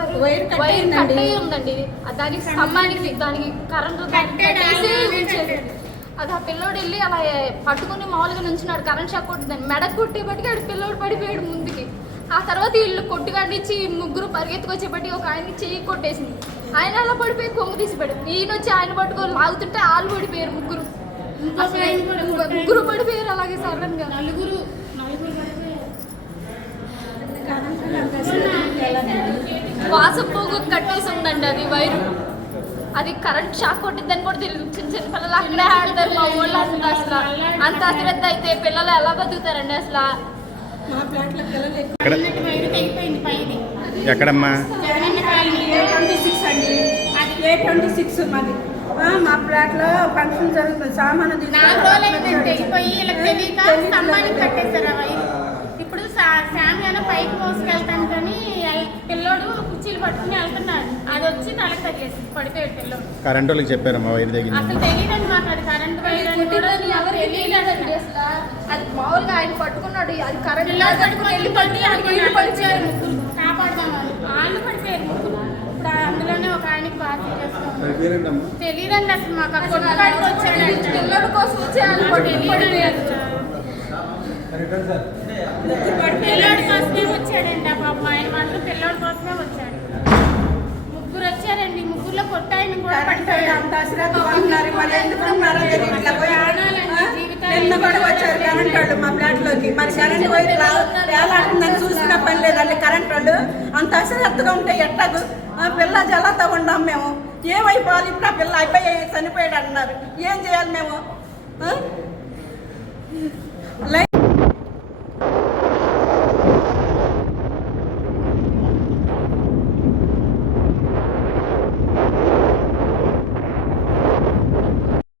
కట్టే ఉందండి. ఆ దానికి స్తంభానికి దానికి కరెంటు. అది ఆ పిల్లోడు వెళ్ళి అలా పట్టుకుని మామూలుగా నుంచున్నాడు. కరెంట్ షాక్ కొట్టిందని మెడకు కొట్టేపటికి ఆడు పిల్లోడు పడిపోయాడు ముందుకి. ఆ తర్వాత వీళ్ళు కొట్టుకండిచ్చి ముగ్గురు పరిగెత్తుకొచ్చేపటి ఒక ఆయనకి చెయ్యి కొట్టేసింది. ఆయన అలా పడిపోయి కొంగు తీసిపోయాడు ఈయన వచ్చి ఆయన పట్టుకొని లాగుతుంటే వాళ్ళు పడిపోయారు ముగ్గురు. ముగ్గురు పడిపోయారు అలాగే సడన్గా నలుగురు నలుగురు పడిపోయారు. వాసం పోగు కట్టేసి ఉందండి అది వైరు. అది కరెంట్ షాక్ కొట్టిందని కూడా తెలియదు చిన్న చిన్న పిల్లలు అక్కడే ఆడతారు మా ఊళ్ళో అసలు. అసలు అంత అశ్రద్ధ అయితే పిల్లలు ఎలా బతుకుతారండి అసలు? ఎక్కడమ్మా? ఏ ట్వంటీ సిక్స్ అండి. అది ఏ ట్వంటీ సిక్స్ మాది. ఆ, మా ఫ్లాట్లో ఫంక్షన్ జరుగుతుంది. సామాను ఇప్పుడు శామ్యాన పైకి మోసుకెళ్తాను కానీ కుర్చీలు పట్టుకుని వెళ్తున్నాడు అది వచ్చి తలకు తగ్గేసి పడిపోయాడు పిల్లోడు కరెంట్ వాళ్ళకి చెప్పారమ్మా వైర్ అసలు తెలియదండి మాకు అది కరెంట్ వైర్ అని కూడా ఎవరు తెలియలేదండి అసలు అది మామూలుగా ఆయన పట్టుకున్నాడు అది కరెంట్ పిల్లలు పట్టుకుని వెళ్ళి పట్టి వీళ్ళు పడిపోయారు ముగ్గురు. కాపాడదాం వాళ్ళు. వాళ్ళు పడిపోయారు ముగ్గురు. ఇప్పుడు అందులోనే ఒక ఆయనకి బాగా చేస్తాం తెలియదండి అసలు మాకు ఆ కొట్టుకాడికి వచ్చాడంట పిల్లల కోసం వచ్చి పడిపోయారు. పిల్లోడి నిన్న కూడా వచ్చారు కరెంట్ వాళ్ళు మా ఫ్లాట్లోకి మరి కరెంట్ వైర్ వేలాడుతుందని చూసిన పని లేదండి. కరెంట్ వాళ్ళు అంత అశ్రద్ధగా ఉంటే ఎట్టదు ఆ పిల్ల జల్లతో ఉన్నాం మేము. ఏమైపోవాలి? ఇప్పుడు ఆ పిల్ల అయిపోయి చనిపోయాడు అంటున్నారు. ఏం చేయాలి మేము?